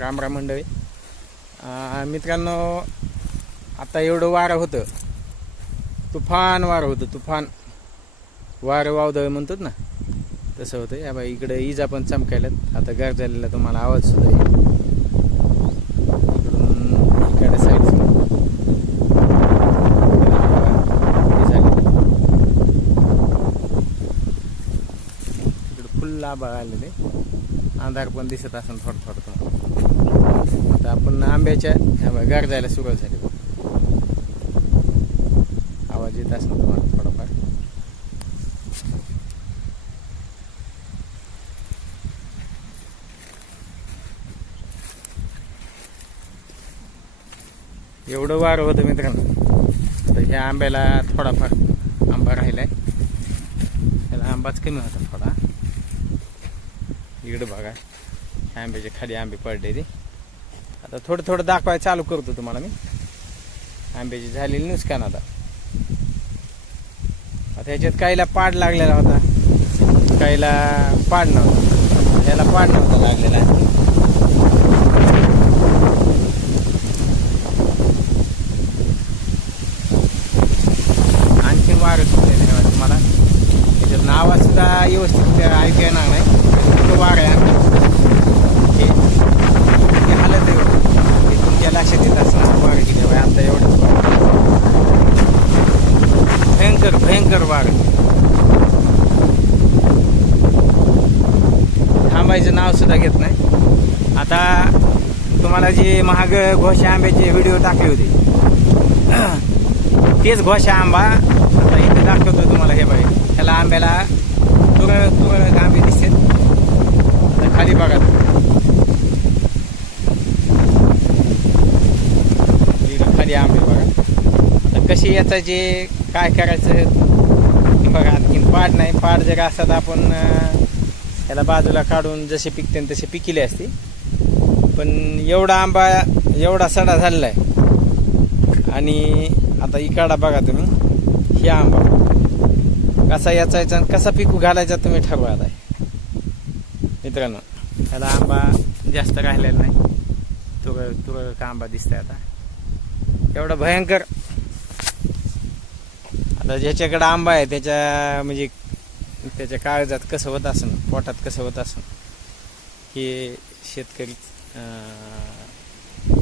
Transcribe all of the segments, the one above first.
राम राम मंडळी. मित्रांनो आता एवढं वारं होतं. तुफान वारं होतं तुफान. वारं वावदळ म्हणतात ना तसं होतं. या बाई इकडे इजा पण चमकायल्यात. आता घर झालेला तुम्हाला आवाज सुद्धा येईल. इकडून फुल आभाळ आलेले. अंधार पण दिसत असेल थोडं थोडं. आता आपण आंब्याच्या ह्या गाड गार जायला सुरुवात झाली आवाज येत असेल तुम्हाला थोडाफार. एवढं वारं होतं मित्रांनो. तर ह्या आंब्याला थोडाफार आंबा राहिलाय. त्याला आंबाच कमी होता थोडा. इकडं बघा. ह्या आंब्याच्या खाली आंबे पडले ते तर थोडं थोडं दाखवायला चालू करतो तुम्हाला मी. आंब्याची झालेली नुकसान आता. आता ह्याच्यात काहीला पाड लागलेला होता. काहीला पाड नव्हता. ह्याला पाड नव्हता लागलेला. आणखीन वारं सुटलेलं तुम्हाला त्याच्यात आवाज सुद्धा व्यवस्थित ऐकू येणार नाही. इतकं वारं आहे हे हे हालत आहे बघा. ते तुमच्या लक्षात येत असणार वारं किती आहे. आता एवढंच वारं. भयंकर भयंकर वारं त्याचं नाव सुद्धा घेत नाही. आता तुम्हाला जे महाग घोशा आंब्याचे व्हिडिओ टाकले होते. तेच घोशा आंबा आता इथे दाखवतो तुम्हाला हे बघा. ह्याला आंब्याला तुरळ तुरळ आंबे दिसते आता खाली बघा. खाली आंबे बघा. आता कशी जे काय करायचं बघा. आणखीन पाड नाही पाड जर असतात आपण याला बाजूला काढून जसे पिकते तसे पिकिले असते. पण एवढा आंबा एवढा सडा झालेला आहे आणि आता इकाडा बघा तुम्ही ही आंबा. कसा याचायचा आणि कसा पिकू घालायचा तुम्ही ठरवा आता. मित्रांनो ह्याला आंबा जास्त राहिलेला नाही. तुरळ तुरळ आंबा दिसतोय आता. एवढा भयंकर. आता ज्याच्याकडे आंबा आहे त्याच्या म्हणजे त्याच्या काळजात कसं होत असन पोटात कसं होत असन हे शेतकरी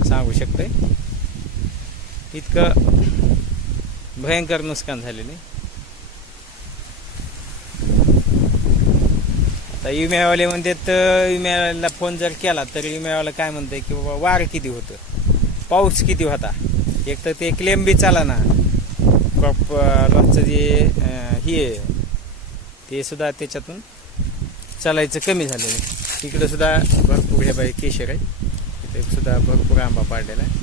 सांगू शकतोय. इतकं भयंकर नुकसान झालेले आता विम्यावाले म्हणतात विम्याला फोन जर केला तर विम्यावाला काय म्हणतंय की बाबा वार किती होतं? पाऊस किती होता? एक तर ते क्लेम बी चाला ना क्रॉप लॉसचं जे हे आहे, ते सुद्धा त्याच्यातून चालायचं कमी झालेलं आहे. तिकडं सुद्धा भरपूर हे बाई केशर आहे तिथे सुद्धा भरपूर आंबा पाडलेला आहे.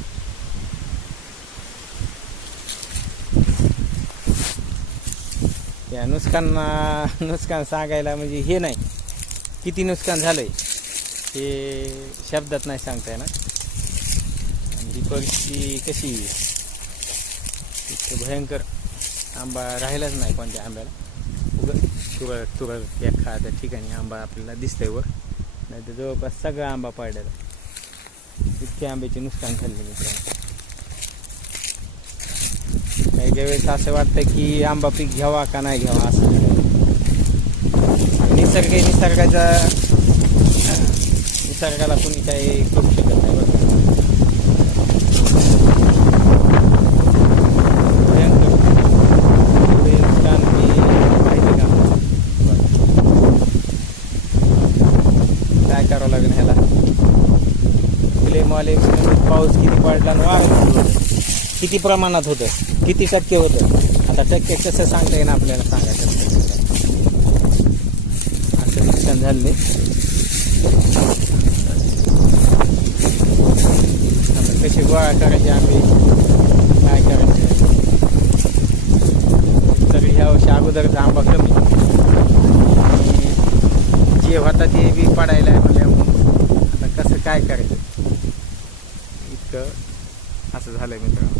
या नुकसान नुकसान सांगायला म्हणजे हे नाही. किती नुकसान झालं आहे हे शब्दात नाही सांगता येणार. आणि ही परिस्थिती कशी इतकं भयंकर आंबा राहिलाच नाही कोणत्या आंब्याला. तुरळक तुरळक तुरळ एखाद्या ठिकाणी आंबा आपल्याला दिसतंय वर नाही तर जवळपास सगळा आंबा पडलेला. इतके आंब्याचे नुकसान झाले मित्रांनो. काही काही वेळेस असं वाटतं की आंबा पीक घ्यावा का नाही घ्यावा असं निसर्ग निसर्गाचा निसर्गाला कोणी काही करू शकत नाही बघा भयंकर. एवढे नुकसान की माहिती का बरं. काय करावं लागेल ह्याला? क्लेमवाले पाऊस किती पडला आणि वारं किती प्रमाणात होतं? किती टक्के होतं? आता टक्के कसं सांगता येईल आपल्याला सांगायचं म्हणजे. असं नुकसान झाले. आता कसे गोळा करायचे आंबे काय करायचे? तर ह्या वर्षी अगोदरचा आंबा कमी. जे होता ते बी पडायला आहे म्हणल्यावर आता कसं काय करायचं? इतकं असं झालंय मित्रांनो.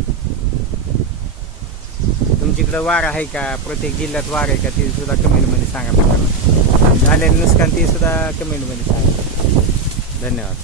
तुमच्याकडं वार आहे का? प्रत्येक जिल्ह्यात वार आहे का? ते सुद्धा कमेंटमध्ये सांगा मित्रांनो. झालेलं नुकसान ते सुद्धा कमेंटमध्ये सांगा. धन्यवाद.